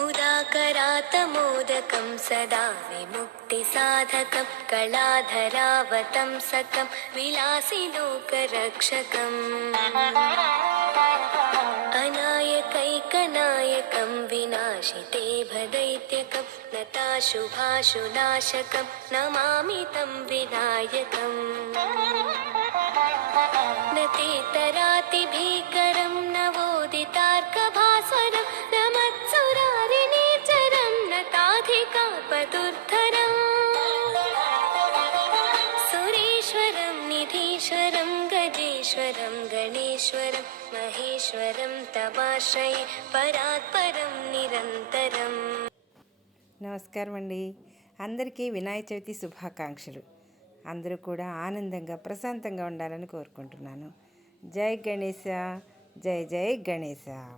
मुदाकरातमोदकं सदा विमुक्तिसाधकं कलाधरावतंसकं विलासिलोकरक्षकम् अनायकैकनायकं विनाशिते भदैत्यकं नताशुभाशुनाशकं नमामि तं विनायकम् नतेतरातिभीकरं नवोदितार्कभास्वरं नमत्सुरारिणीचरं नताधिकापदुर्धरम् सुरेश्वरं निधीश्वरं गजेश्वरं गणेश्वरं महेश्वरं तवाश्रये परात्परं నిరంతరం. నమస్కారం అండి. అందరికీ వినాయక చవితి శుభాకాంక్షలు. అందరూ కూడా ఆనందంగా ప్రశాంతంగా ఉండాలని కోరుకుంటున్నాను. జై గణేశ, జై జై గణేశ.